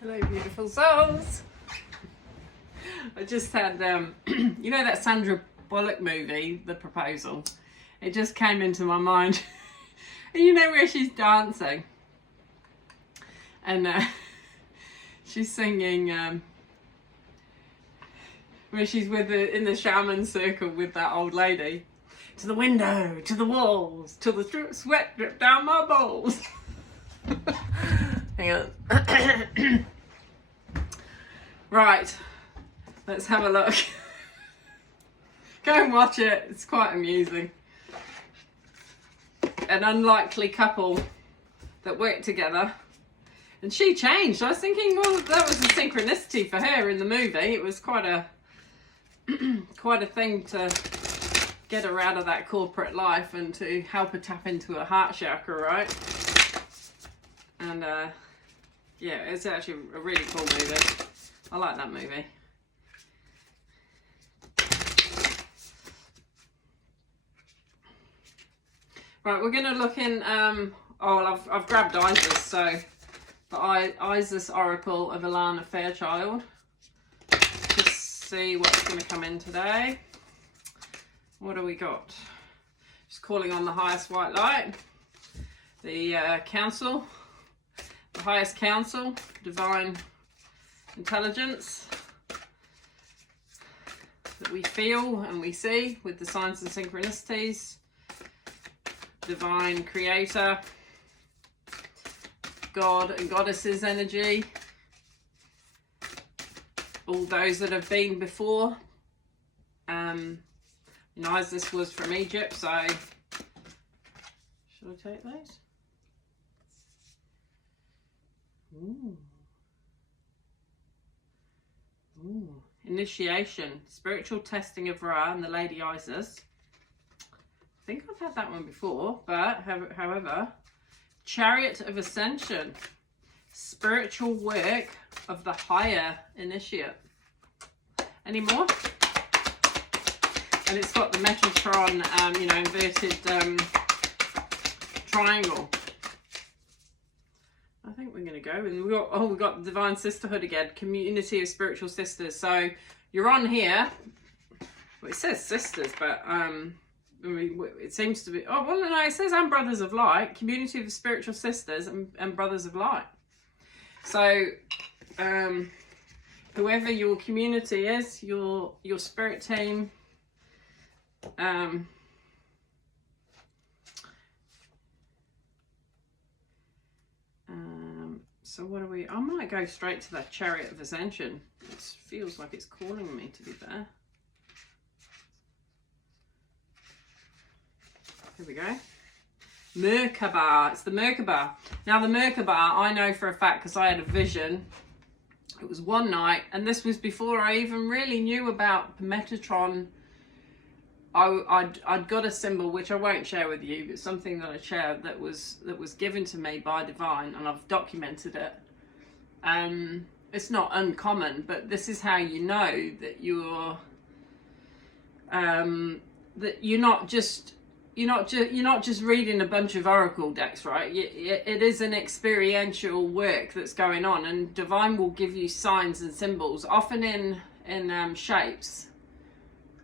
Hello, beautiful souls. I just had, you know that Sandra Bullock movie, The Proposal? It just came into my mind. And you know where she's dancing? And she's singing, where she's with in the shaman circle with that old lady. To the window, to the walls, till the sweat dripped down my balls. Hang on. Right, let's have a look. Go and watch it, it's quite amusing. An unlikely couple that worked together, and she changed. I was thinking, well, that was a synchronicity for her in the movie. It was quite a quite a thing to get her out of that corporate life and to help her tap into her heart chakra, right? And yeah, it's actually a really cool movie. I like that movie. Right, we're going to look in, I've grabbed Isis, so the Isis Oracle of Ilana Fairchild. Just see what's going to come in today. What do we got? Just calling on the highest white light, the council, the highest council, divine intelligence that we feel and we see with the signs and synchronicities, divine creator, God and goddesses energy, all those that have been before. Isis was from Egypt, so should I take those? Ooh. Ooh. Initiation, spiritual testing of Ra and the Lady Isis. I think I've had that one before, but however, Chariot of Ascension, spiritual work of the higher initiate. Any more? And it's got the Metatron, inverted triangle. I think we're going to go. And we've got the Divine Sisterhood again, community of spiritual sisters. So you're on here. Well, it says sisters, but it seems to be. Oh well, no, it says and brothers of light, community of spiritual sisters and brothers of light. So whoever your community is, your spirit team. So what do we? I might go straight to that Chariot of Ascension. It feels like it's calling me, to be fair. Here we go. Merkaba. It's the Merkaba. Now the Merkaba, I know for a fact because I had a vision. It was one night, and this was before I even really knew about Metatron. I'd got a symbol which I won't share with you, but something that I shared that was given to me by Divine, and I've documented it. It's not uncommon, but this is how you know that you're not just reading a bunch of oracle decks, right? It is an experiential work that's going on, and Divine will give you signs and symbols, often in shapes.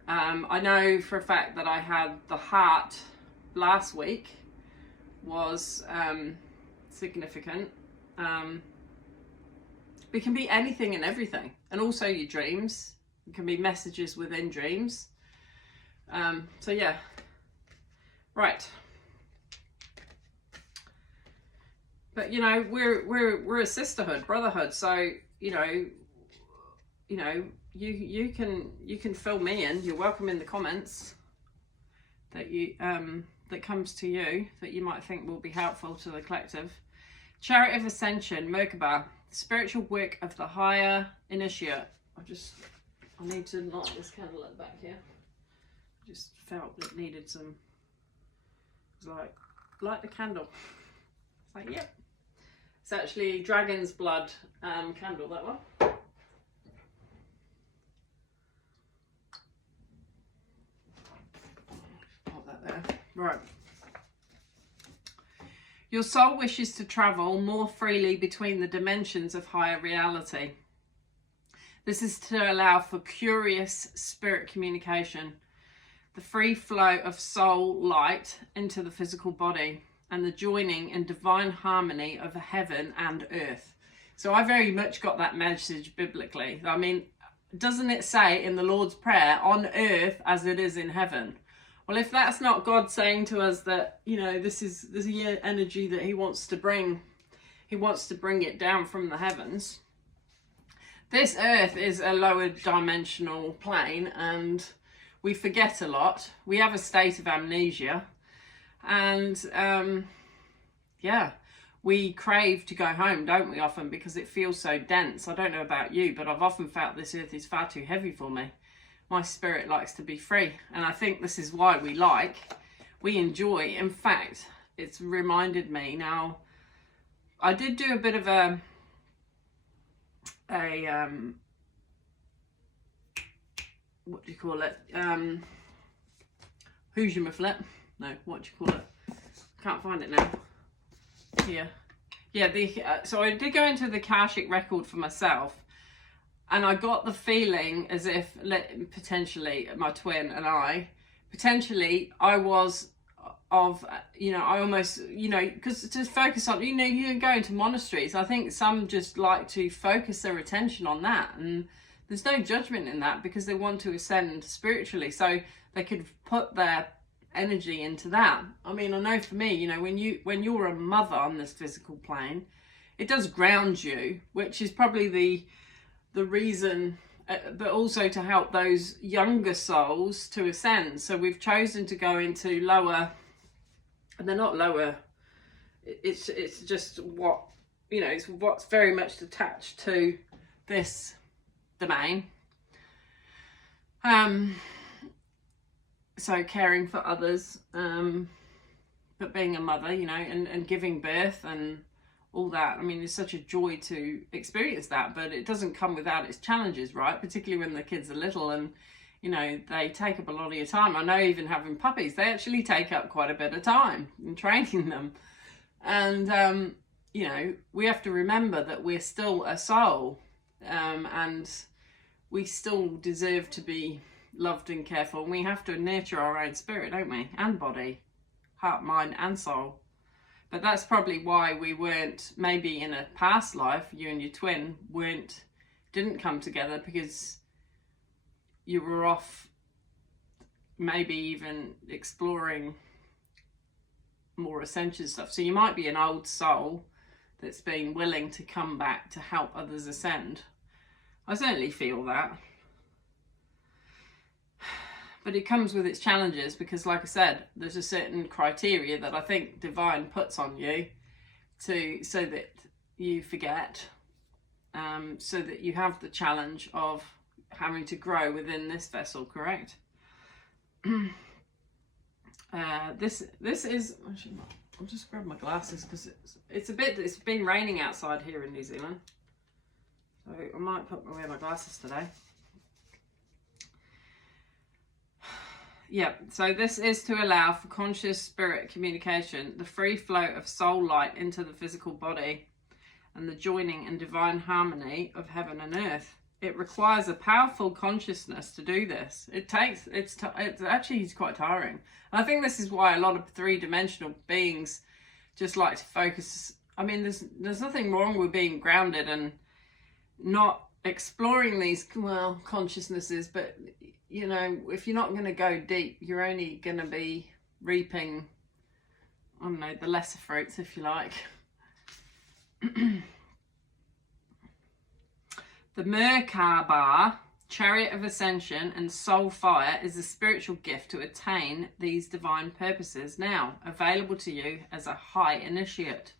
I know for a fact that I had the heart last week was significant. It can be anything and everything, and also your dreams. It can be messages within dreams. So yeah, right. But we're a sisterhood, brotherhood. So you can fill me in. You're welcome in the comments that that comes to you that you might think will be helpful to the collective. Chariot of Ascension, Merkaba, spiritual work of the higher initiate. I need to light this candle at the back here. I just felt it needed some. It's like light the candle. It's like yep. It's actually dragon's blood candle, that one. Right. Your soul wishes to travel more freely between the dimensions of higher reality. This is to allow for curious spirit communication, the free flow of soul light into the physical body, and the joining and divine harmony of heaven and earth. So I very much got that message biblically. I mean, doesn't it say in the Lord's Prayer, on earth as it is in heaven? Well, if that's not God saying to us that, you know, this is the energy that he wants to bring it down from the heavens. This earth is a lower dimensional plane, and we forget a lot. We have a state of amnesia, and we crave to go home, don't we, often, because it feels so dense. I don't know about you, but I've often felt this earth is far too heavy for me. My spirit likes to be free, and I think this is why we enjoy. In fact, it's reminded me now, I did do a bit of a what do you call it? Who's your flip? No, what do you call it? Can't find it now. Here. Yeah, so I did go into the Akashic record for myself, and I got the feeling as if potentially my twin and I was of, you know, I almost, you know, because to focus on, you know, you can go into monasteries. I think some just like to focus their attention on that, and there's no judgment in that because they want to ascend spiritually, so they could put their energy into that. I mean, I know for me, you know, when you're a mother on this physical plane, it does ground you, which is probably the reason, but also to help those younger souls to ascend. So we've chosen to go into lower, and they're not lower, it's just what, you know, it's what's very much attached to this domain. So caring for others, but being a mother, you know, and giving birth and all that. I mean, it's such a joy to experience that, but it doesn't come without its challenges, right? Particularly when the kids are little and, you know, they take up a lot of your time. I know even having puppies, they actually take up quite a bit of time in training them. And, you know, we have to remember that we're still a soul, and we still deserve to be loved and careful, and we have to nurture our own spirit, don't we, and body, heart, mind and soul. But that's probably why we weren't, maybe in a past life, you and your twin didn't come together, because you were off maybe even exploring more ascension stuff. So you might be an old soul that's been willing to come back to help others ascend. I certainly feel that. But it comes with its challenges, because like I said, there's a certain criteria that I think divine puts on you so that you forget, so that you have the challenge of having to grow within this vessel, correct? This is, actually, I'll just grab my glasses because it's been raining outside here in New Zealand, so I might wear my glasses today. Yeah, so this is to allow for conscious spirit communication, the free flow of soul light into the physical body, and the joining and divine harmony of heaven and earth. It requires a powerful consciousness to do this. It's actually quite tiring. And I think this is why a lot of three-dimensional beings just like to focus. I mean, there's nothing wrong with being grounded and not exploring these, well, consciousnesses, but you know, if you're not going to go deep, you're only going to be reaping, I don't know, the lesser fruits, if you like. The Merkaba, Chariot of Ascension, and Soul Fire is a spiritual gift to attain these divine purposes, now available to you as a high initiate.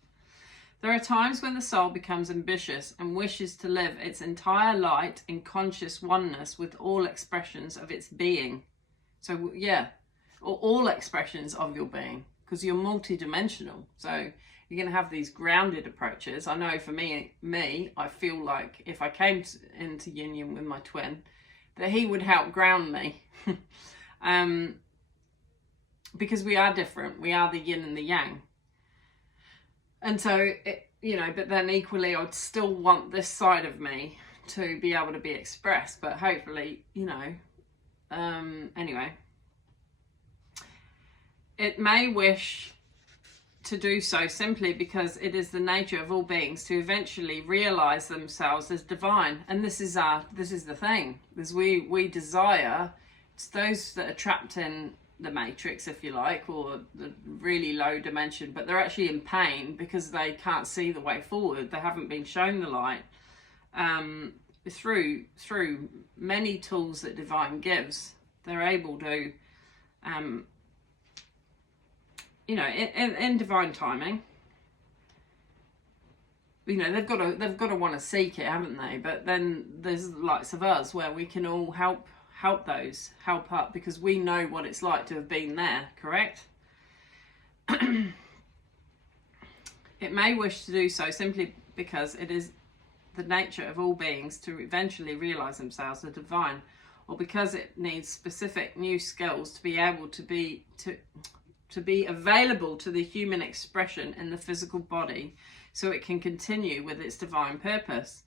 There are times when the soul becomes ambitious and wishes to live its entire light in conscious oneness with all expressions of its being. So yeah, all expressions of your being, because you're multidimensional. So you're going to have these grounded approaches. I know for me, I feel like if I came into union with my twin, that he would help ground me. Because we are different. We are the yin and the yang. And so, but then equally, I'd still want this side of me to be able to be expressed, but hopefully, anyway. It may wish to do so simply because it is the nature of all beings to eventually realize themselves as divine. And this is the thing, is we desire, it's those that are trapped in the matrix, if you like, or the really low dimension, but they're actually in pain because they can't see the way forward. They haven't been shown the light through many tools that divine gives. They're able to in divine timing, they've got to want to seek it, haven't they? But then there's the likes of us where we can all help up, because we know what it's like to have been there, correct? It may wish to do so simply because it is the nature of all beings to eventually realize themselves as divine, or because it needs specific new skills to be able to be available to the human expression in the physical body, so it can continue with its divine purpose.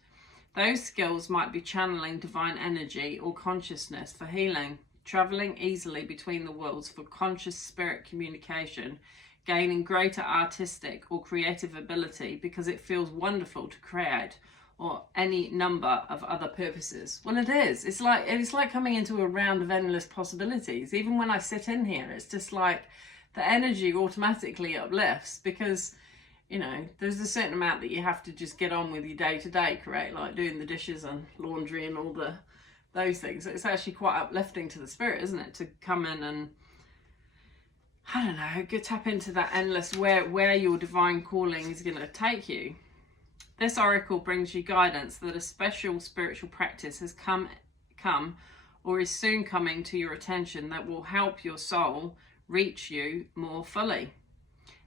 Those skills might be channeling divine energy or consciousness for healing, traveling easily between the worlds for conscious spirit communication, gaining greater artistic or creative ability because it feels wonderful to create, or any number of other purposes. Well, it is. It's like coming into a round of endless possibilities. Even when I sit in here, it's just like the energy automatically uplifts, because there's a certain amount that you have to just get on with your day to day, correct? Like doing the dishes and laundry and all those things. It's actually quite uplifting to the spirit, isn't it? To come in and, I don't know, tap into that endless where your divine calling is going to take you. This oracle brings you guidance that a special spiritual practice has come or is soon coming to your attention that will help your soul reach you more fully.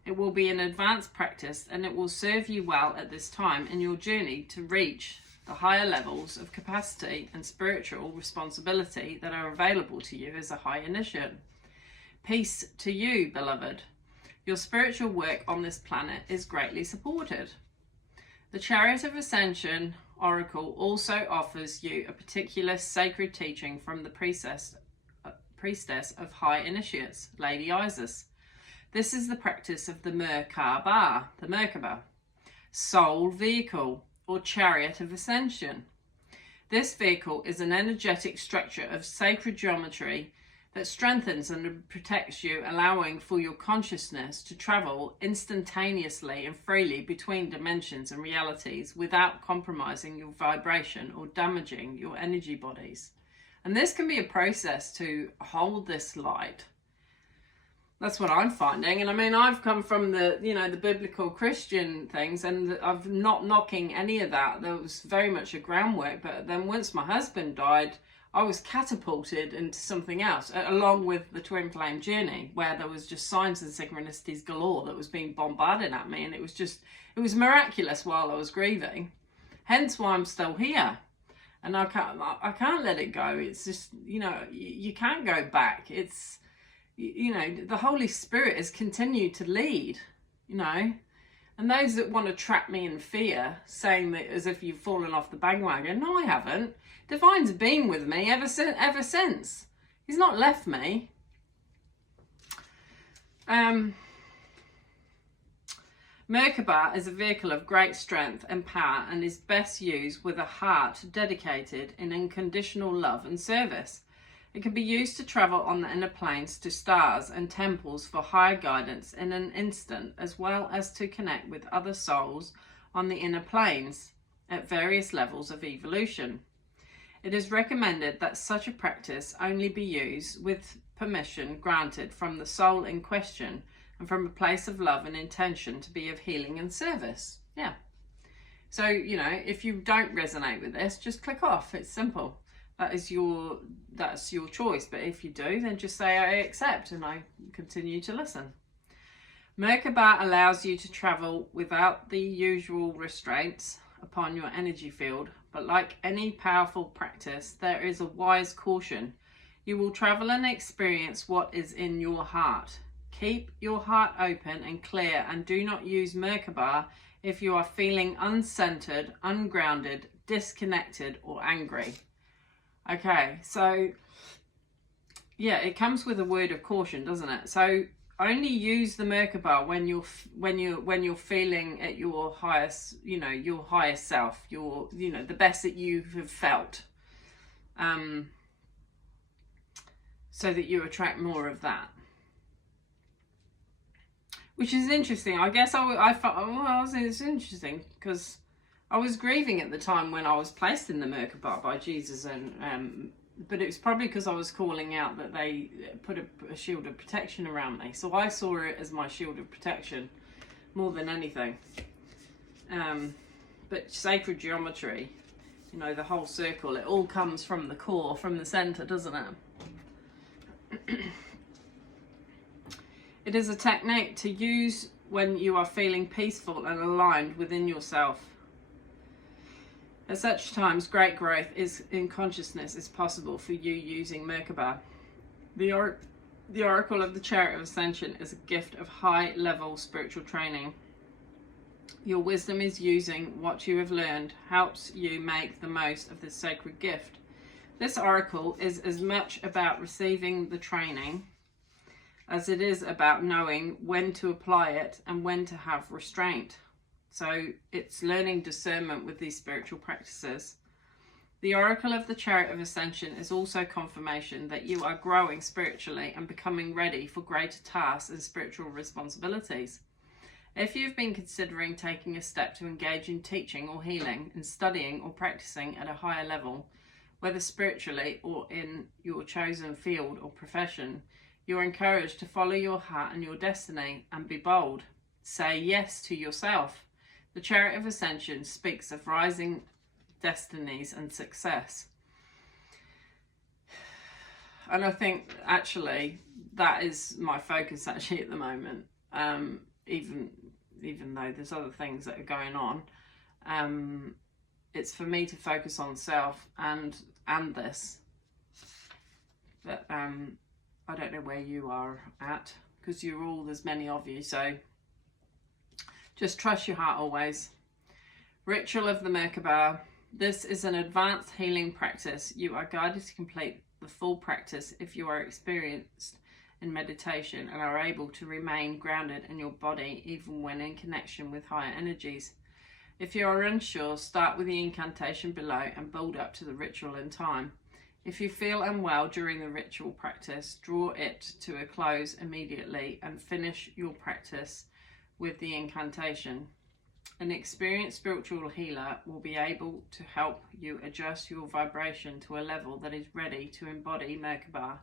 It will be an advanced practice, and it will serve you well at this time in your journey to reach the higher levels of capacity and spiritual responsibility that are available to you as a high initiate. Peace to you, beloved. Your spiritual work on this planet is greatly supported. The Chariot of Ascension Oracle also offers you a particular sacred teaching from the priestess of high initiates, Lady Isis. This is the practice of the Merkaba, soul vehicle, or chariot of ascension. This vehicle is an energetic structure of sacred geometry that strengthens and protects you, allowing for your consciousness to travel instantaneously and freely between dimensions and realities without compromising your vibration or damaging your energy bodies. And this can be a process to hold this light. That's what I'm finding. And I mean, I've come from the biblical Christian things, and I've not knocking any of that. There was very much a groundwork. But then once my husband died, I was catapulted into something else, along with the twin flame journey, where there was just signs and synchronicities galore that was being bombarded at me. And it was miraculous while I was grieving. Hence why I'm still here. And I can't let it go. It's just, you can't go back. It's, the Holy Spirit has continued to lead, and those that want to trap me in fear, saying that as if you've fallen off the bandwagon, no, I haven't. Divine's been with me ever since. He's not left me. Merkaba is a vehicle of great strength and power, and is best used with a heart dedicated in unconditional love and service. It can be used to travel on the inner planes to stars and temples for higher guidance in an instant, as well as to connect with other souls on the inner planes at various levels of evolution. It is recommended that such a practice only be used with permission granted from the soul in question and from a place of love and intention to be of healing and service. Yeah. So, if you don't resonate with this, just click off. It's simple. That's your choice. But if you do, then just say I accept, and I continue to listen. Merkaba allows you to travel without the usual restraints upon your energy field, but like any powerful practice, there is a wise caution. You will travel and experience what is in your heart. Keep your heart open and clear, and do not use Merkaba if you are feeling uncentered, ungrounded, disconnected, or angry. Okay, so yeah, it comes with a word of caution, doesn't it? So only use the Merkaba when you're feeling at your highest, your highest self, the best that you have felt, so that you attract more of that. Which is interesting. I guess I thought, it's interesting because I was grieving at the time when I was placed in the Merkaba by Jesus, but it was probably because I was calling out that they put a shield of protection around me. So I saw it as my shield of protection more than anything. But sacred geometry, the whole circle, it all comes from the core, from the center, doesn't it? It is a technique to use when you are feeling peaceful and aligned within yourself. At such times, great growth in consciousness is possible for you using Merkaba. The Oracle of the Chariot of Ascension is a gift of high-level spiritual training. Your wisdom is using what you have learned helps you make the most of this sacred gift. This oracle is as much about receiving the training as it is about knowing when to apply it and when to have restraint. So it's learning discernment with these spiritual practices. The Oracle of the Chariot of Ascension is also confirmation that you are growing spiritually and becoming ready for greater tasks and spiritual responsibilities. If you've been considering taking a step to engage in teaching or healing, in studying or practicing at a higher level, whether spiritually or in your chosen field or profession, you're encouraged to follow your heart and your destiny and be bold. Say yes to yourself. The Chariot of Ascension speaks of rising destinies and success. And I think actually that is my focus actually at the moment. Even though there's other things that are going on, it's for me to focus on self and this. But I don't know where you are at, because there's many of you, so just trust your heart always. Ritual of the Merkaba. This is an advanced healing practice. You are guided to complete the full practice if you are experienced in meditation and are able to remain grounded in your body even when in connection with higher energies. If you are unsure, start with the incantation below and build up to the ritual in time. If you feel unwell during the ritual practice, draw it to a close immediately and finish your practice with the incantation. An experienced spiritual healer will be able to help you adjust your vibration to a level that is ready to embody Merkaba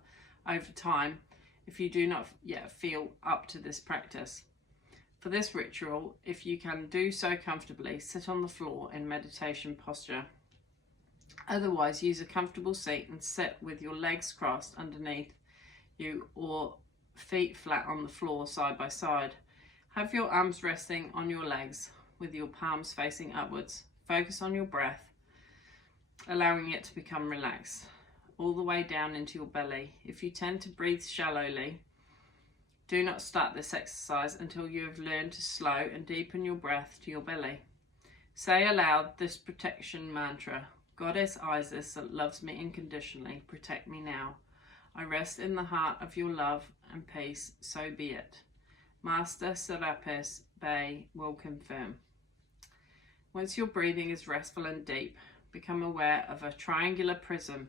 over time if you do not yet feel up to this practice. For this ritual, if you can do so comfortably, sit on the floor in meditation posture. Otherwise, use a comfortable seat and sit with your legs crossed underneath you or feet flat on the floor side by side. Have your arms resting on your legs with your palms facing upwards. Focus on your breath, allowing it to become relaxed all the way down into your belly. If you tend to breathe shallowly, do not start this exercise until you have learned to slow and deepen your breath to your belly. Say aloud this protection mantra. Goddess Isis that loves me unconditionally, protect me now. I rest in the heart of your love and peace, so be it. Master Serapis Bey will confirm. Once your breathing is restful and deep, become aware of a triangular prism,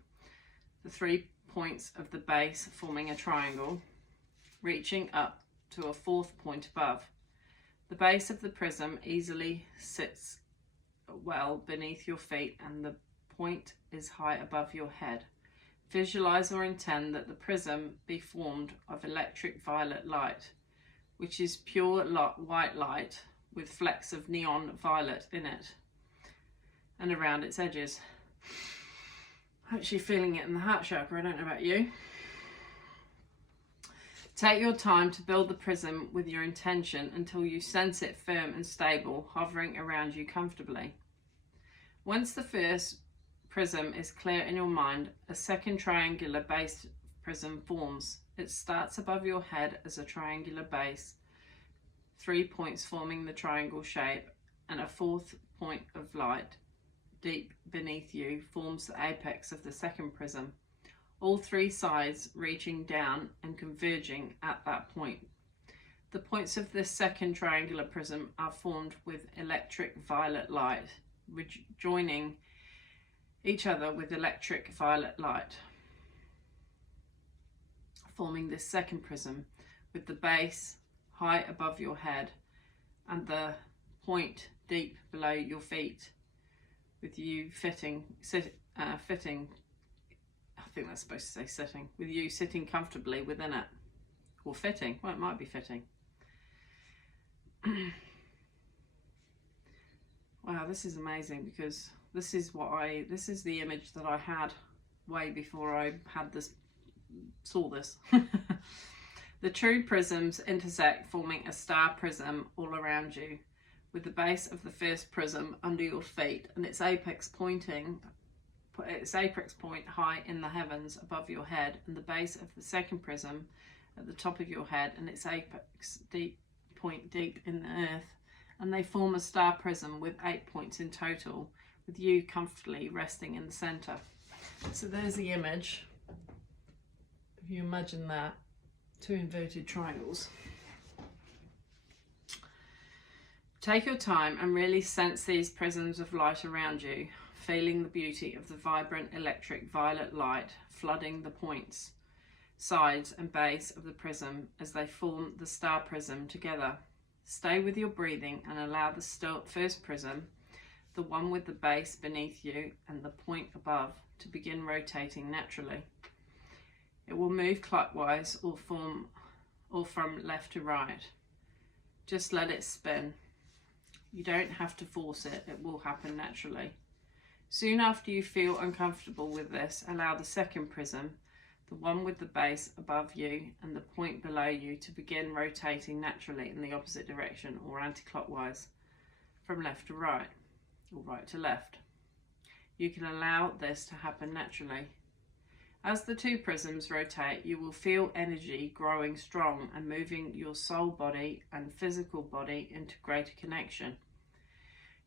the 3 points of the base forming a triangle, reaching up to a 4th point above. The base of the prism easily sits well beneath your feet and the point is high above your head. Visualize or intend that the prism be formed of electric violet light, which is pure white light with flecks of neon violet in it and around its edges. Actually feeling it in the heart chakra, I don't know about you. Take your time to build the prism with your intention until you sense it firm and stable, hovering around you comfortably. Once the first prism is clear in your mind, a second triangular base prism forms. It starts above your head as a triangular base, 3 points forming the triangle shape, and a fourth point of light deep beneath you forms the apex of the second prism, all three sides reaching down and converging at that point. The points of this second triangular prism are formed with electric violet light, joining each other with electric violet light, forming this second prism with the base high above your head and the point deep below your feet, with you fitting, I think that's supposed to say sitting, with you sitting comfortably within it, or fitting, well, it might be fitting. Wow, this is amazing, because this is the image that I had way before I saw this. The true prisms intersect, forming a star prism all around you, with the base of the first prism under your feet and its apex point high in the heavens above your head, and the base of the second prism at the top of your head and its apex point deep in the earth, and they form a star prism with 8 points in total, with you comfortably resting in the center. So there's the image. If you imagine that, two inverted triangles. Take your time and really sense these prisms of light around you, feeling the beauty of the vibrant electric violet light flooding the points, sides and base of the prism as they form the star prism together. Stay with your breathing and allow the first prism, the one with the base beneath you and the point above, to begin rotating naturally. It will move clockwise or from left to right. Just let it spin. You don't have to force it, it will happen naturally. Soon after you feel uncomfortable with this, allow the second prism, the one with the base above you and the point below you, to begin rotating naturally in the opposite direction, or anti-clockwise, from left to right or right to left. You can allow this to happen naturally. As the two prisms rotate, you will feel energy growing strong and moving your soul body and physical body into greater connection.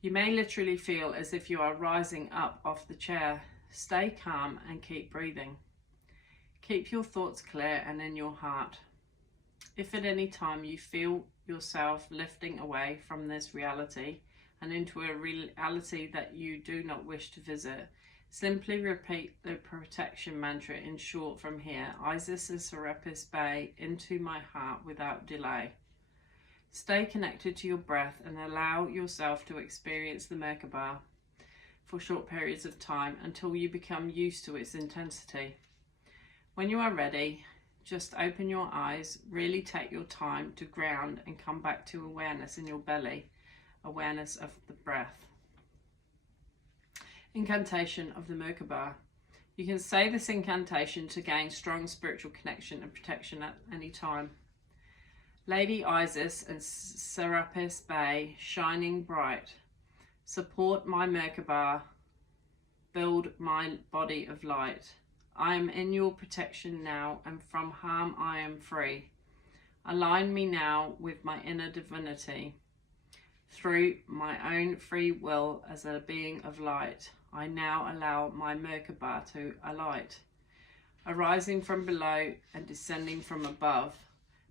You may literally feel as if you are rising up off the chair. Stay calm and keep breathing. Keep your thoughts clear and in your heart. If at any time you feel yourself lifting away from this reality and into a reality that you do not wish to visit, simply repeat the protection mantra in short from here: Isis and Serapis Bay, into my heart without delay. Stay connected to your breath and allow yourself to experience the Merkaba for short periods of time until you become used to its intensity. When you are ready, just open your eyes, really take your time to ground and come back to awareness in your belly, awareness of the breath. Incantation of the Merkaba. You can say this incantation to gain strong spiritual connection and protection at any time. Lady Isis and Serapis Bay, shining bright, support my Merkaba, build my body of light. I am in your protection now, and from harm I am free. Align me now with my inner divinity. Through my own free will as a being of light, I now allow my Merkaba to alight. Arising from below and descending from above,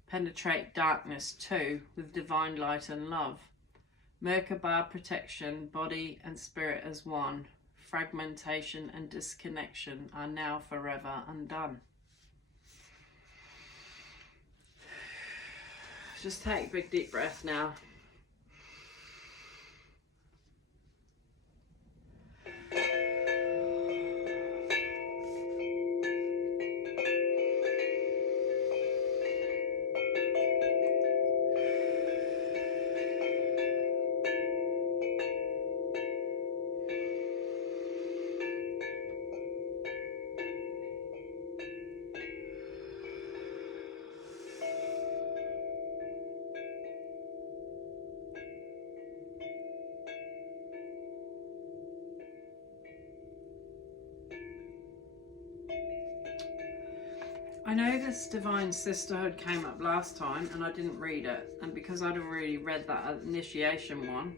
penetrate darkness too with divine light and love. Merkaba protection, body and spirit as one. Fragmentation and disconnection are now forever undone. Just take a big deep breath now. I know this Divine Sisterhood came up last time and I didn't read it, and because I'd already read that initiation one,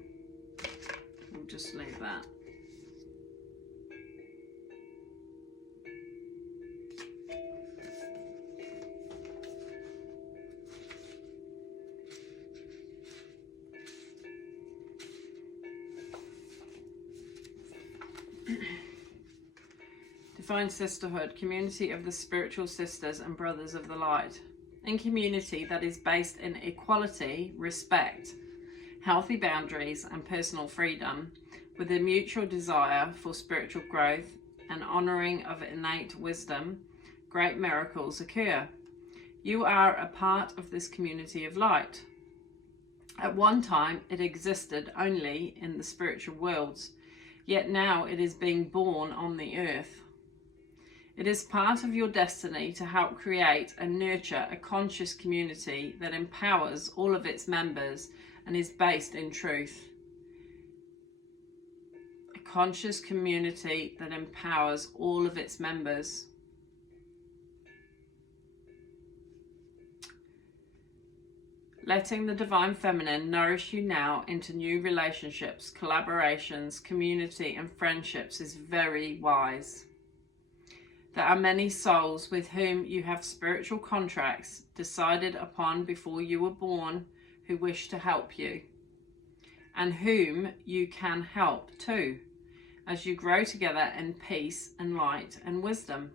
we'll just leave that. Divine Sisterhood, community of the spiritual sisters and brothers of the light. In community that is based in equality, respect, healthy boundaries and personal freedom, with a mutual desire for spiritual growth and honouring of innate wisdom, great miracles occur. You are a part of this community of light. At one time it existed only in the spiritual worlds, yet now it is being born on the earth. It is part of your destiny to help create and nurture a conscious community that empowers all of its members and is based in truth. A conscious community that empowers all of its members. Letting the Divine Feminine nourish you now into new relationships, collaborations, community and friendships is very wise. There are many souls with whom you have spiritual contracts decided upon before you were born who wish to help you, and whom you can help too, as you grow together in peace and light and wisdom.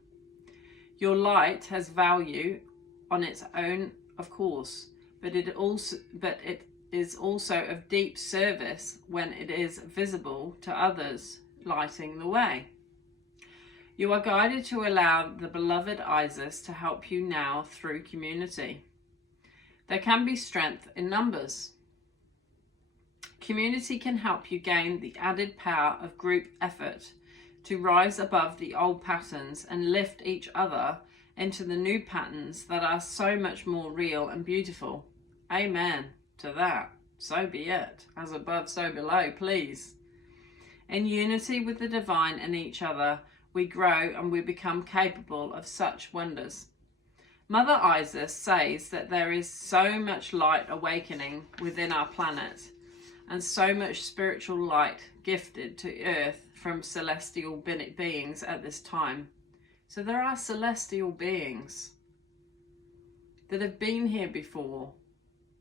Your light has value on its own, of course, but it is also of deep service when it is visible to others, lighting the way. You are guided to allow the beloved Isis to help you now through community. There can be strength in numbers. Community can help you gain the added power of group effort to rise above the old patterns and lift each other into the new patterns that are so much more real and beautiful. Amen to that. So be it. As above, so below, please. In unity with the divine and each other, we grow and we become capable of such wonders. Mother Isis says that there is so much light awakening within our planet and so much spiritual light gifted to Earth from celestial beings at this time. So there are celestial beings that have been here before,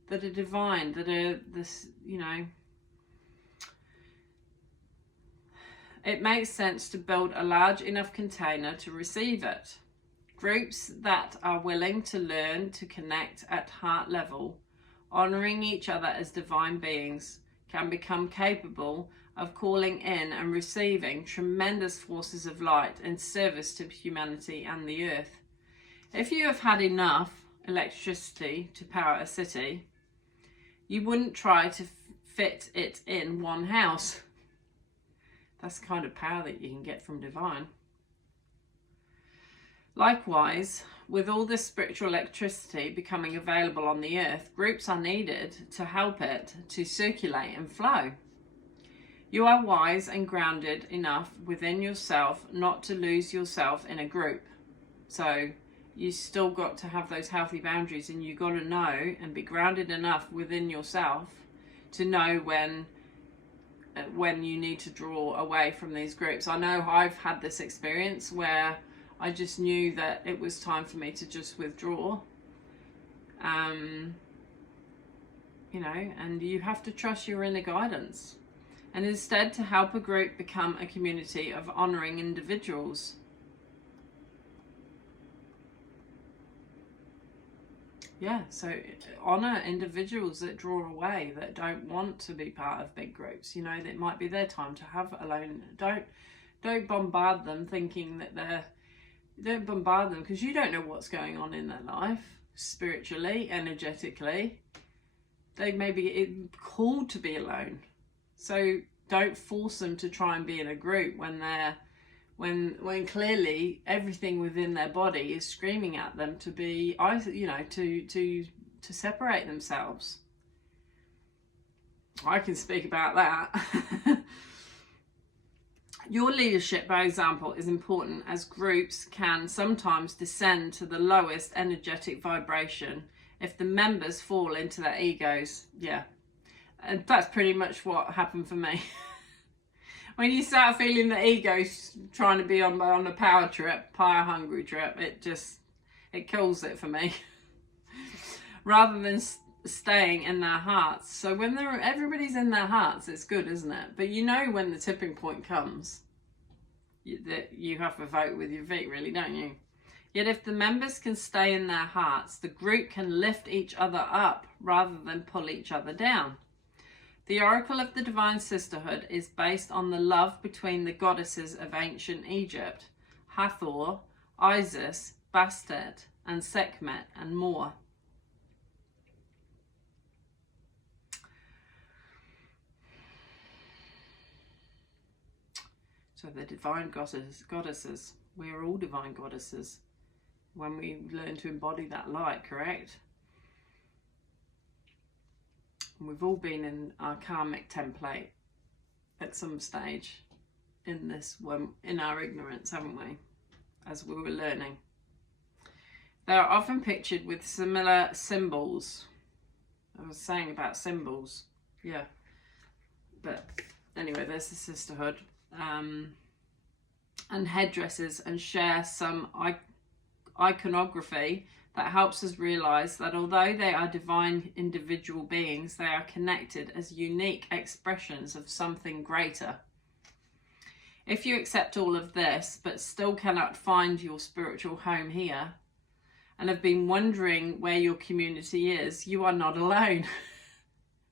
that are divine, that are this, you know. It makes sense to build a large enough container to receive it. Groups that are willing to learn to connect at heart level, honouring each other as divine beings, can become capable of calling in and receiving tremendous forces of light in service to humanity and the earth. If you have had enough electricity to power a city, you wouldn't try to fit it in one house. That's the kind of power that you can get from divine. Likewise, with all this spiritual electricity becoming available on the earth, groups are needed to help it to circulate and flow. You are wise and grounded enough within yourself not to lose yourself in a group. So you still got to have those healthy boundaries, and you got to know and be grounded enough within yourself to know when you need to draw away from these groups. I know I've had this experience where I just knew that it was time for me to just withdraw. You know, and you have to trust your inner guidance. And instead to help a group become a community of honouring individuals. Yeah, so honour individuals that draw away, that don't want to be part of big groups. You know, that might be their time to have alone. Don't bombard them thinking that don't bombard them, because you don't know what's going on in their life, spiritually, energetically. They may be called to be alone. So don't force them to try and be in a group when clearly everything within their body is screaming at them to be, you know, to separate themselves. I can speak about that. Your leadership by example is important, as groups can sometimes descend to the lowest energetic vibration if the members fall into their egos. Yeah, and that's pretty much what happened for me. When you start feeling the ego's trying to be on a power trip, power hungry trip, it kills it for me. Rather than staying in their hearts. So when everybody's in their hearts, it's good, isn't it? But you know when the tipping point comes, that you have to vote with your feet, really, don't you? Yet if the members can stay in their hearts, the group can lift each other up rather than pull each other down. The oracle of the Divine Sisterhood is based on the love between the goddesses of ancient Egypt, Hathor, Isis, Bastet, and Sekhmet, and more. So the divine goddesses, we are all divine goddesses when we learn to embody that light, correct? And we've all been in our karmic template at some stage in our ignorance, haven't we? As we were learning. They are often pictured with similar symbols. I was saying about symbols, yeah. But anyway, there's the Sisterhood. And headdresses, and share some iconography that helps us realize that although they are divine individual beings, they are connected as unique expressions of something greater. If you accept all of this but still cannot find your spiritual home here and have been wondering where your community is, you are not alone.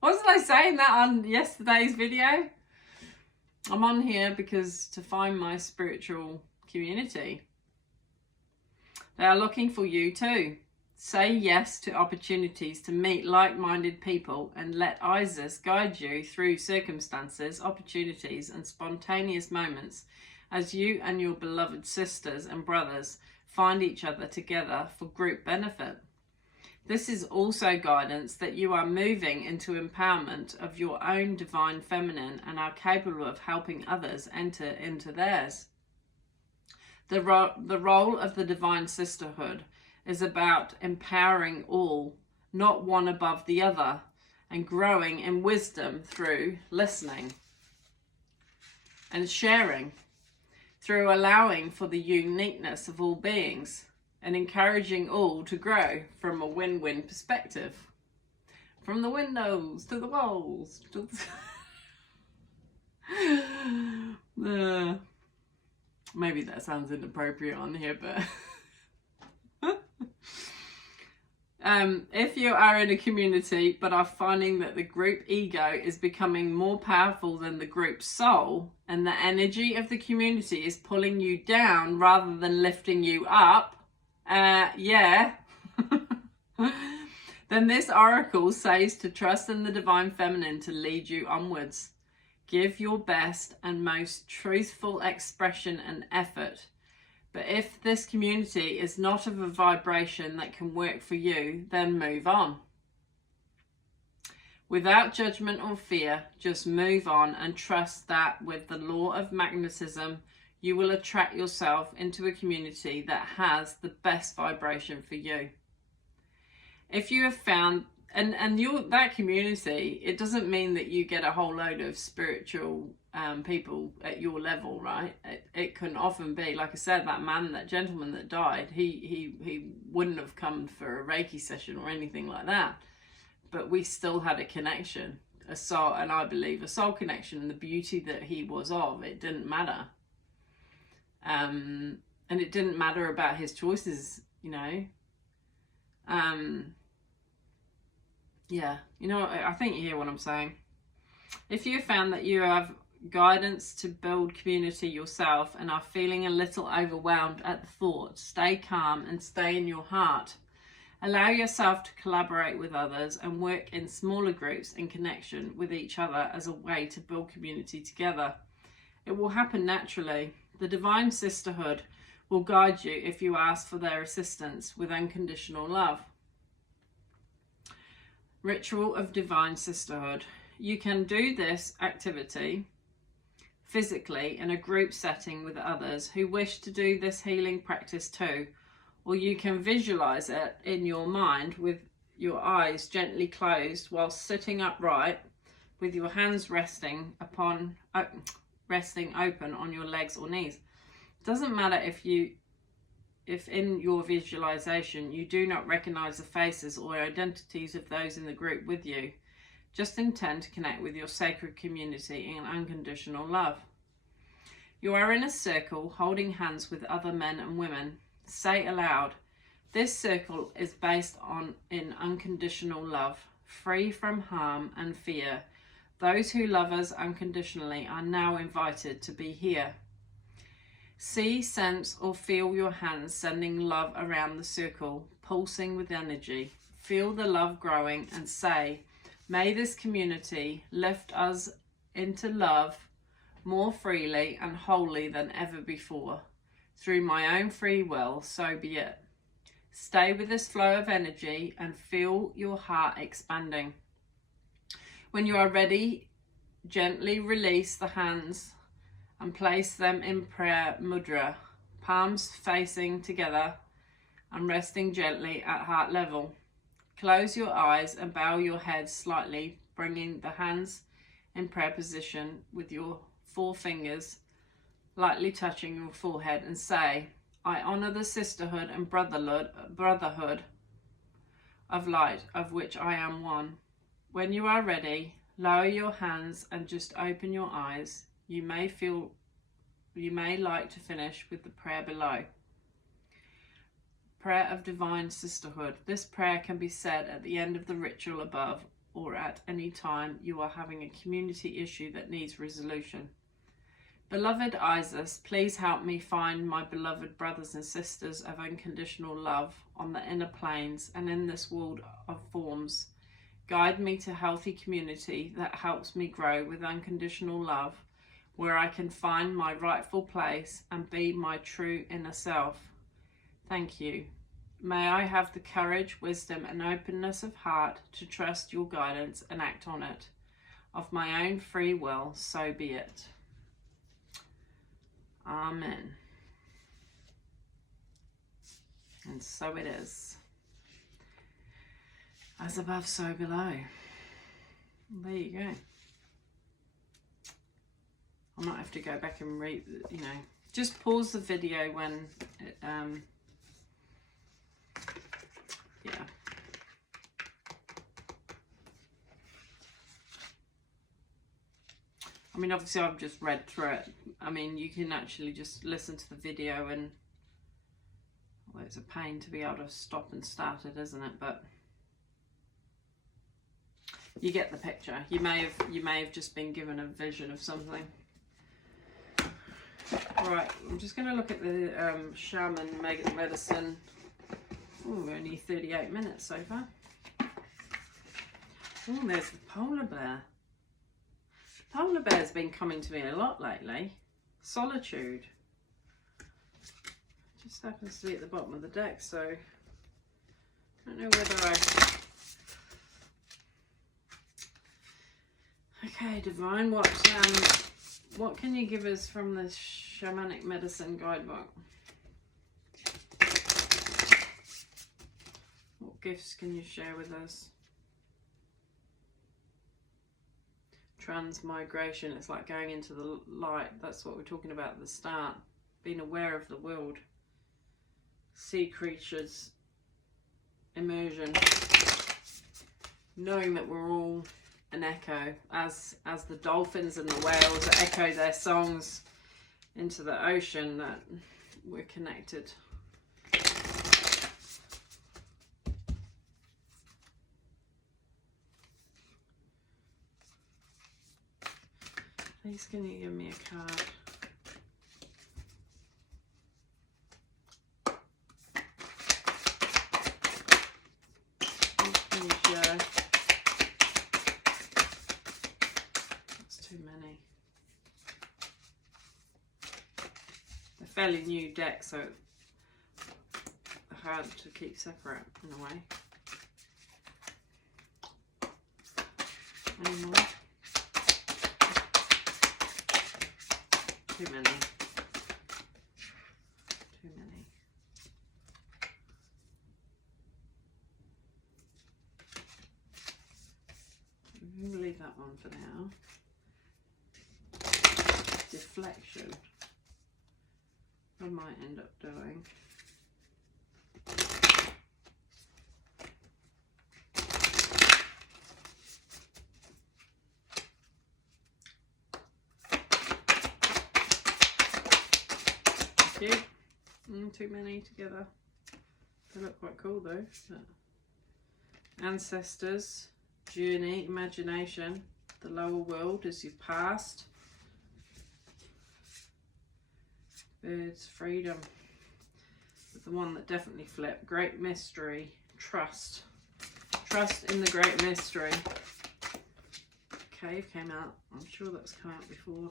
Wasn't I saying that on yesterday's video? I'm on here because to find my spiritual community. They are looking for you too. Say yes to opportunities to meet like-minded people and let Isis guide you through circumstances, opportunities, and spontaneous moments as you and your beloved sisters and brothers find each other together for group benefit. This is also guidance that you are moving into empowerment of your own divine feminine and are capable of helping others enter into theirs. The role of the Divine Sisterhood is about empowering all, not one above the other, and growing in wisdom through listening and sharing, through allowing for the uniqueness of all beings, and encouraging all to grow from a win-win perspective. From the windows to the walls. To the... maybe that sounds inappropriate on here, but... if you are in a community but are finding that the group ego is becoming more powerful than the group soul, and the energy of the community is pulling you down rather than lifting you up, then this oracle says to trust in the divine feminine to lead you onwards. Give your best and most truthful expression and effort. But if this community is not of a vibration that can work for you, then move on. Without judgment or fear, just move on and trust that with the law of magnetism, you will attract yourself into a community that has the best vibration for you. If you have found, that community, it doesn't mean that you get a whole load of spiritual people at your level, right? It can often be, like I said, that gentleman that died, he wouldn't have come for a Reiki session or anything like that. But we still had a connection, a soul, and I believe a soul connection, and the beauty that he was of, it didn't matter. And it didn't matter about his choices, you know. Yeah, you know, I think you hear what I'm saying. If you found that you have guidance to build community yourself and are feeling a little overwhelmed at the thought, stay calm and stay in your heart. Allow yourself to collaborate with others and work in smaller groups in connection with each other as a way to build community together. It will happen naturally. The Divine Sisterhood will guide you if you ask for their assistance with unconditional love. Ritual of Divine Sisterhood. You can do this activity physically in a group setting with others who wish to do this healing practice too, or you can visualize it in your mind with your eyes gently closed while sitting upright with your hands resting open on your legs or knees. It doesn't matter if in your visualization you do not recognize the faces or identities of those in the group with you. Just intend to connect with your sacred community in unconditional love. You are in a circle holding hands with other men and women. Say aloud, this circle is based in unconditional love, free from harm and fear. Those who love us unconditionally are now invited to be here. See, sense, or feel your hands sending love around the circle, pulsing with energy. Feel the love growing and say, may this community lift us into love more freely and wholly than ever before. Through my own free will, so be it. Stay with this flow of energy and feel your heart expanding. When you are ready, gently release the hands and place them in prayer mudra, palms facing together and resting gently at heart level. Close your eyes and bow your head slightly, bringing the hands in prayer position with your 4 fingers lightly touching your forehead, and say, I honor the sisterhood and brotherhood of light of which I am one. When you are ready, lower your hands and just open your eyes. You may like to finish with the prayer below. Prayer of Divine Sisterhood. This prayer can be said at the end of the ritual above or at any time you are having a community issue that needs resolution. Beloved Isis, please help me find my beloved brothers and sisters of unconditional love on the inner planes and in this world of forms. Guide me to healthy community that helps me grow with unconditional love, where I can find my rightful place and be my true inner self. Thank you. May I have the courage, wisdom, and openness of heart to trust your guidance and act on it. Of my own free will, so be it. Amen. And so it is. As above, so below. There you go. I might have to go back and read, just pause the video when it, yeah. I mean, obviously I've just read through it. I mean, you can actually just listen to the video and, well, it's a pain to be able to stop and start it, isn't it? But you get the picture. You may have just been given a vision of something. Right, I'm just going to look at the shaman medicine. Oh, we're only 38 minutes so far. Oh, there's the polar bear. Polar bear's been coming to me a lot lately. Solitude. Just happens to be at the bottom of the deck, so I don't know whether Okay, Divine, what can you give us from this shamanic medicine guidebook? What gifts can you share with us? Transmigration, it's like going into the light. That's what we're talking about at the start. Being aware of the world. Sea creatures. Immersion. Knowing that we're all an echo. As the dolphins and the whales echo their songs into the ocean, that we're connected. Please, can you give me a card? Can you share? That's too many. They're fairly new decks, so they're hard to keep separate in a way. Any more? Too many. Too many. We'll leave that one for now. Deflection. I might end up doing. Cute. Too many together. They look quite cool though. But ancestors, journey, imagination, the lower world is your past. Birds, freedom. But the one that definitely flipped, great mystery, trust. Trust in the great mystery. Cave came out. I'm sure that's come out before.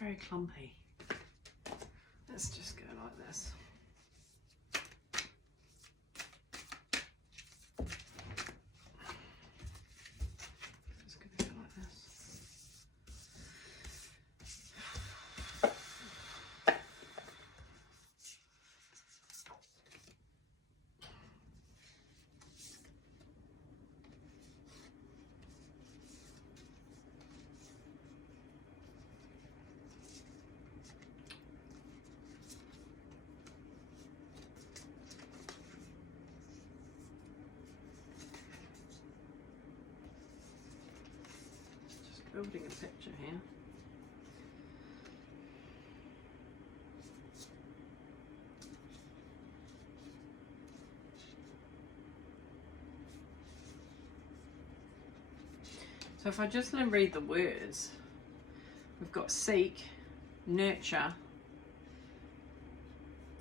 Very clumpy. Let's just go like this. Just going to go like this. Building a picture here. So if I just read the words, we've got seek, nurture,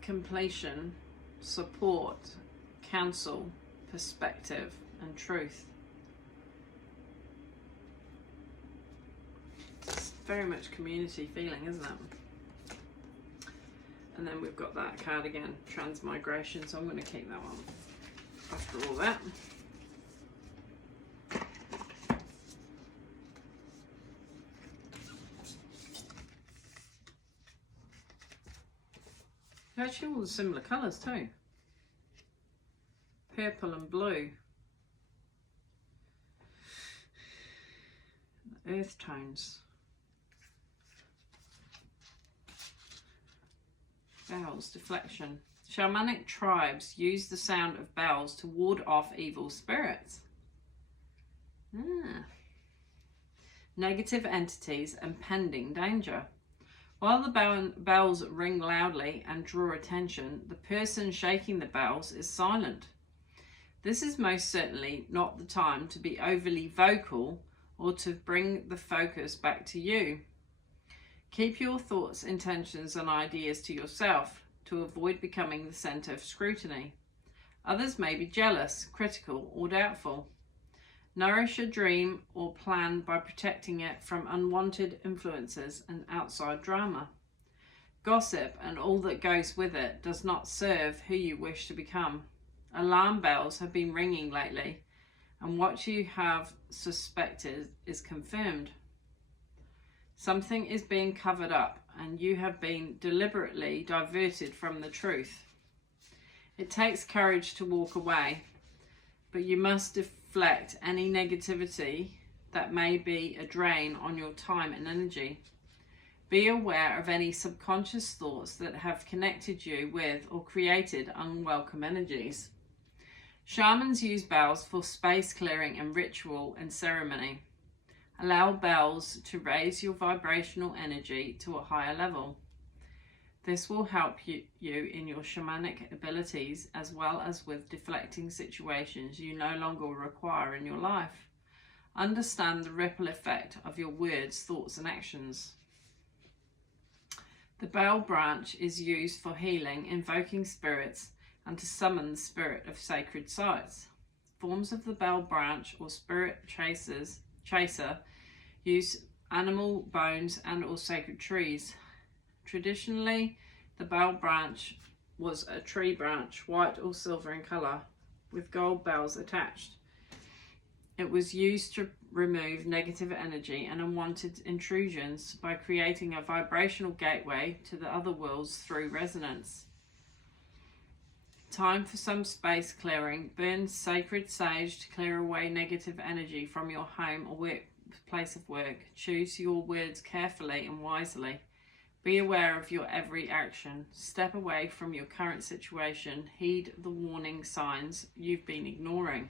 completion, support, counsel, perspective, and truth. Very much community feeling, isn't it? And then we've got that card again, transmigration, so I'm going to keep that one after all that. They're actually all similar colours too. Purple and blue. Earth tones. Bells, deflection. Shamanic tribes use the sound of bells to ward off evil spirits. Negative entities and pending danger. While the bells ring loudly and draw attention, the person shaking the bells is silent. This is most certainly not the time to be overly vocal or to bring the focus back to you. Keep your thoughts, intentions, and ideas to yourself to avoid becoming the centre of scrutiny. Others may be jealous, critical, or doubtful. Nourish a dream or plan by protecting it from unwanted influences and outside drama. Gossip and all that goes with it does not serve who you wish to become. Alarm bells have been ringing lately, and what you have suspected is confirmed. Something is being covered up, and you have been deliberately diverted from the truth. It takes courage to walk away, but you must deflect any negativity that may be a drain on your time and energy. Be aware of any subconscious thoughts that have connected you with or created unwelcome energies. Shamans use bells for space clearing and ritual and ceremony. Allow bells to raise your vibrational energy to a higher level. This will help you in your shamanic abilities, as well as with deflecting situations you no longer require in your life. Understand the ripple effect of your words, thoughts, and actions. The bell branch is used for healing, invoking spirits, and to summon the spirit of sacred sites. Forms of the bell branch or spirit chaser use animal bones and or sacred trees. Traditionally, the bell branch was a tree branch, white or silver in colour, with gold bells attached. It was used to remove negative energy and unwanted intrusions by creating a vibrational gateway to the other worlds through resonance. Time for some space clearing. Burn sacred sage to clear away negative energy from your home or place of work. Choose your words carefully and wisely. Be aware of your every action. Step away from your current situation. Heed the warning signs you've been ignoring.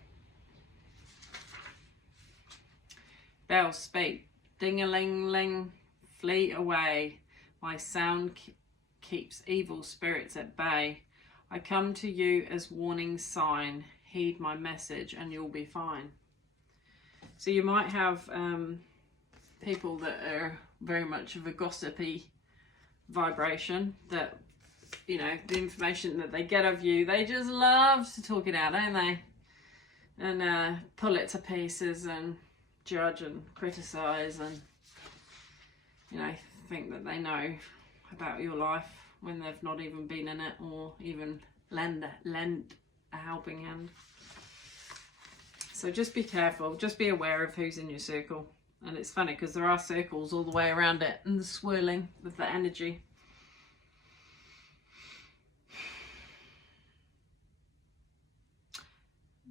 Bells speak. Ding-a-ling-ling, flee away. My sound keeps evil spirits at bay. I come to you as warning sign. Heed my message and you'll be fine. So you might have people that are very much of a gossipy vibration, that, you know, the information that they get of you, they just love to talk it out, don't they? And pull it to pieces and judge and criticize and, you know, think that they know about your life when they've not even been in it or even lend a helping hand. So just be careful, just be aware of who's in your circle. And it's funny because there are circles all the way around it and the swirling with the energy.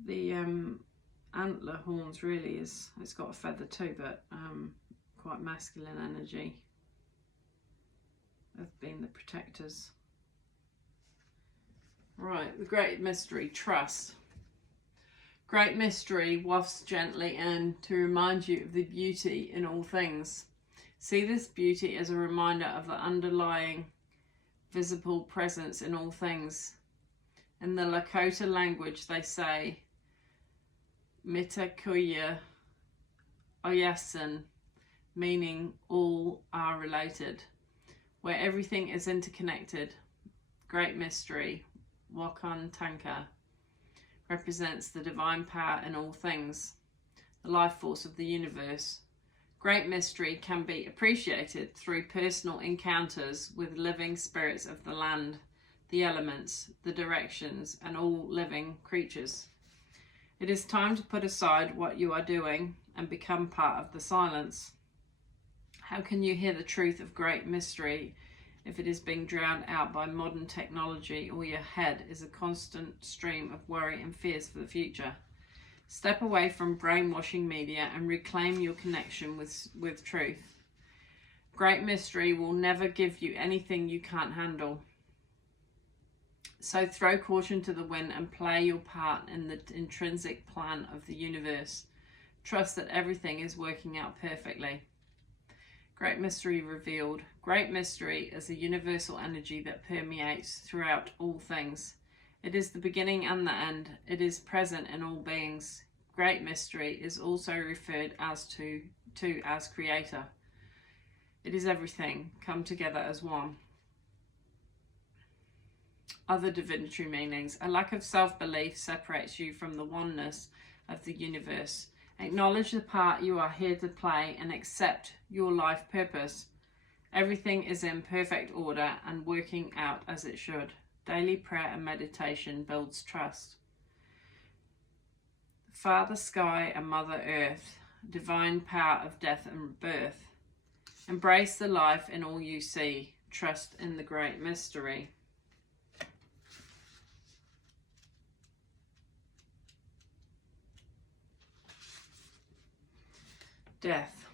The antler horns really is, it's got a feather too, but quite masculine energy of being the protectors. Right, the great mystery, trust. Great mystery wafts gently in to remind you of the beauty in all things. See this beauty as a reminder of the underlying visible presence in all things. In the Lakota language they say, Mitakuya Oyasin, meaning all are related, where everything is interconnected. Great mystery, Wakan Tanka, represents the divine power in all things, the life force of the universe. Great mystery can be appreciated through personal encounters with living spirits of the land, the elements, the directions, and all living creatures. It is time to put aside what you are doing and become part of the silence. How can you hear the truth of great mystery if it is being drowned out by modern technology, or your head is a constant stream of worry and fears for the future? Step away from brainwashing media and reclaim your connection with truth. Great mystery will never give you anything you can't handle. So throw caution to the wind and play your part in the intrinsic plan of the universe. Trust that everything is working out perfectly. Great mystery revealed. Great mystery is a universal energy that permeates throughout all things. It is the beginning and the end. It is present in all beings. Great mystery is also referred to as creator. It is everything come together as one. Other divinatory meanings. A lack of self-belief separates you from the oneness of the universe. Acknowledge the part you are here to play and accept your life purpose. Everything is in perfect order and working out as it should. Daily prayer and meditation builds trust. Father Sky and Mother Earth, divine power of death and birth. Embrace the life in all you see. Trust in the great mystery. Death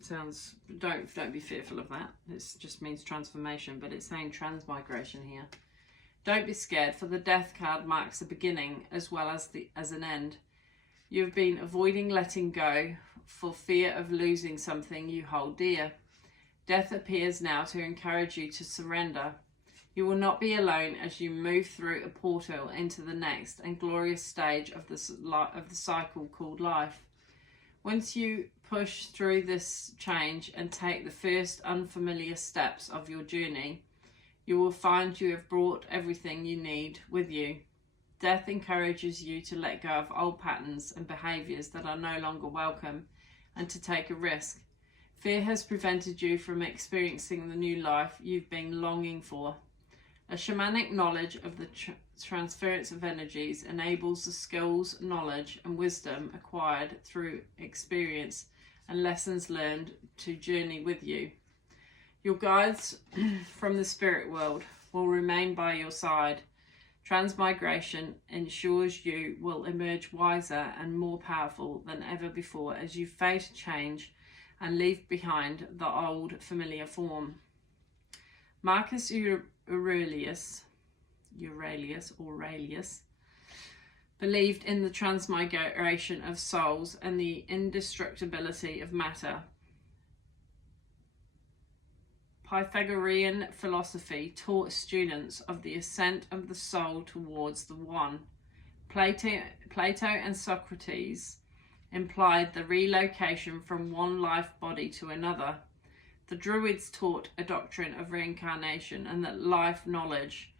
sounds, don't be fearful of that. It just means transformation, but it's saying transmigration here. Don't be scared, for the death card marks the beginning as well as an end. You have been avoiding letting go for fear of losing something you hold dear. Death appears now to encourage you to surrender. You will not be alone as you move through a portal into the next and glorious stage of the cycle called life. Once you push through this change and take the first unfamiliar steps of your journey, you will find you have brought everything you need with you. Death encourages you to let go of old patterns and behaviours that are no longer welcome and to take a risk. Fear has prevented you from experiencing the new life you've been longing for. A shamanic knowledge of the transference of energies enables the skills, knowledge and wisdom acquired through experience and lessons learned to journey with you. Your guides from the spirit world will remain by your side. Transmigration ensures you will emerge wiser and more powerful than ever before as you face change and leave behind the old familiar form. Marcus Aurelius believed in the transmigration of souls and the indestructibility of matter. Pythagorean philosophy taught students of the ascent of the soul towards the one. Plato and Socrates implied the relocation from one life body to another. The Druids taught a doctrine of reincarnation and that life knowledge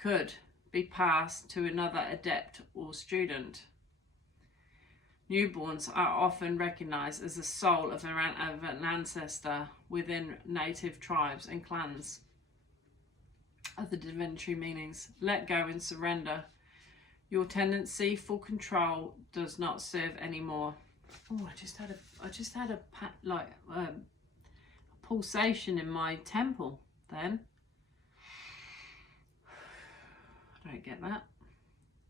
could be passed to another adept or student. Newborns are often recognized as the soul of an ancestor within native tribes and clans. Other divinatory meanings: let go and surrender. Your tendency for control does not serve anymore. Oh, I just had a pulsation in my temple then. I don't get that.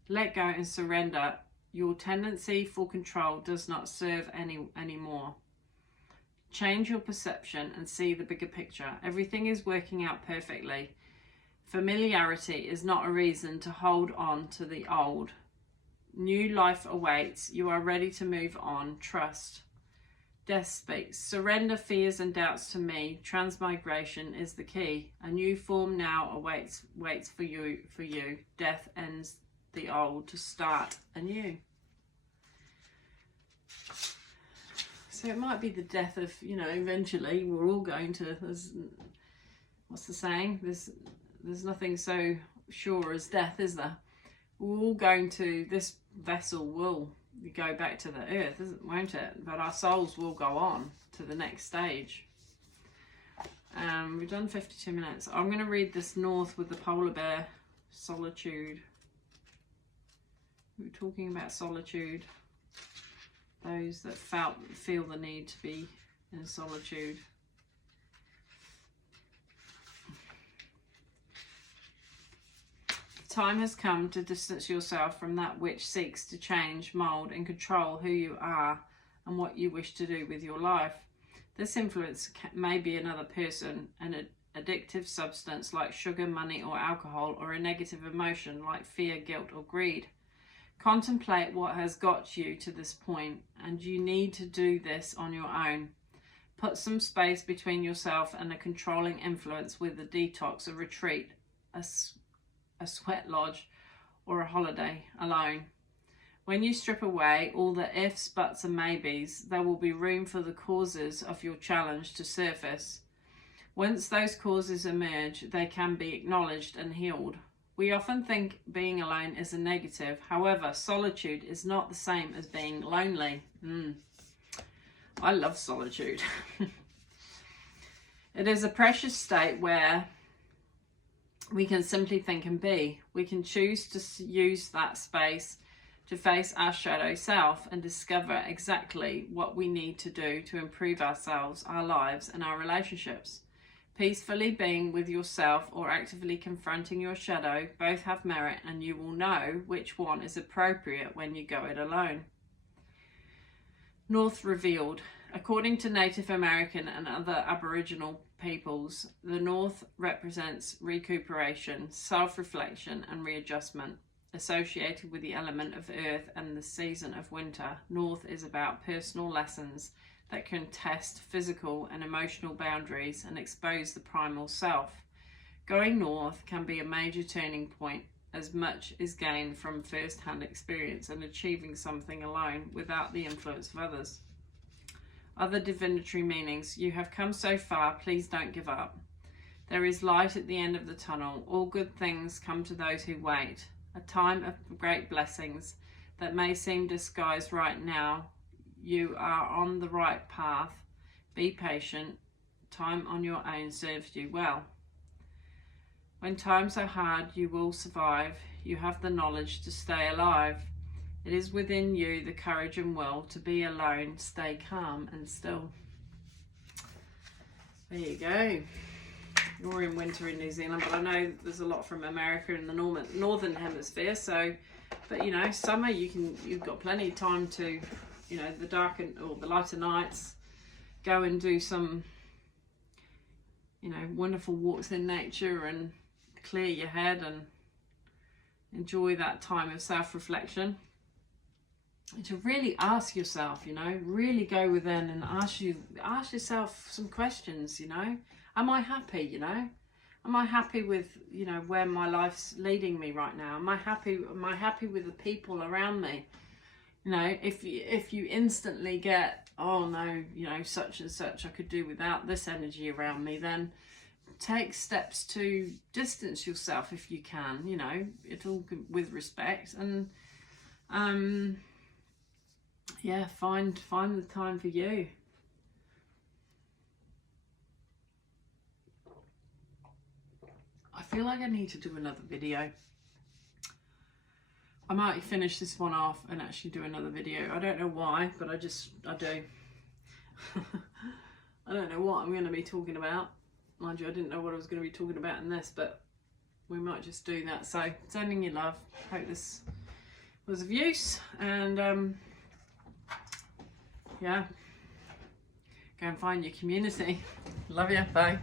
Let go and surrender. Your tendency for control does not serve anymore. Change your perception and see the bigger picture. Everything is working out perfectly. Familiarity is not a reason to hold on to the old. New life awaits. You are ready to move on. Trust. Death speaks. Surrender fears and doubts to me. Transmigration is the key. A new form now waits for you. Death ends the old to start anew. So it might be the death of, eventually we're all going to, what's the saying? There's nothing so sure as death, is there? We're all going to, this vessel will go back to the earth, won't it? But our souls will go on to the next stage. We've done 52 minutes. I'm going to read this North with the polar bear, solitude. We were talking about solitude. Those that feel the need to be in solitude. The time has come to distance yourself from that which seeks to change, mould and control who you are and what you wish to do with your life. This influence may be another person, an addictive substance like sugar, money or alcohol, or a negative emotion like fear, guilt or greed. Contemplate what has got you to this point, and you need to do this on your own. Put some space between yourself and a controlling influence with a detox, a retreat, a sweat lodge, or a holiday alone. When you strip away all the ifs, buts and maybes, there will be room for the causes of your challenge to surface. Once those causes emerge, they can be acknowledged and healed. We often think being alone is a negative. However, solitude is not the same as being lonely. I love solitude. It is a precious state where we can simply think and be. We can choose to use that space to face our shadow self and discover exactly what we need to do to improve ourselves, our lives and our relationships. Peacefully being with yourself or actively confronting your shadow both have merit, and you will know which one is appropriate when you go it alone. North revealed. According to Native American and other Aboriginal peoples, the North represents recuperation, self-reflection and readjustment. Associated with the element of earth and the season of winter, North is about personal lessons that can test physical and emotional boundaries and expose the primal self. Going north can be a major turning point, as much is gained from first-hand experience and achieving something alone without the influence of others. Other divinatory meanings. You have come so far, please don't give up. There is light at the end of the tunnel. All good things come to those who wait. A time of great blessings that may seem disguised right now. You are on the right path. Be patient. Time on your own serves you well. When times are hard, you will survive. You have the knowledge to stay alive. It is within you the courage and will to be alone, stay calm and still. There you go. You're in winter in New Zealand, but I know there's a lot from America in the northern hemisphere. So, but you know, summer you've got plenty of time to, you know, the dark or the lighter nights, go and do some, you know, wonderful walks in nature and clear your head and enjoy that time of self-reflection. And to really ask yourself, you know, really go within and ask yourself some questions, you know. Am I happy, you know? Am I happy with, you know, where my life's leading me right now? Am I happy with the people around me? You know, if you instantly get, oh no, you know, such and such, I could do without this energy around me, then take steps to distance yourself if you can, you know, it all with respect, and yeah, find the time for you. I feel like I need to do another video. I might finish this one off and actually do another video. I don't know why, but I do. I don't know what I'm going to be talking about. Mind you, I didn't know what I was going to be talking about in this, but we might just do that. So, sending you love. Hope this was of use. And, yeah, go and find your community. Love you. Bye.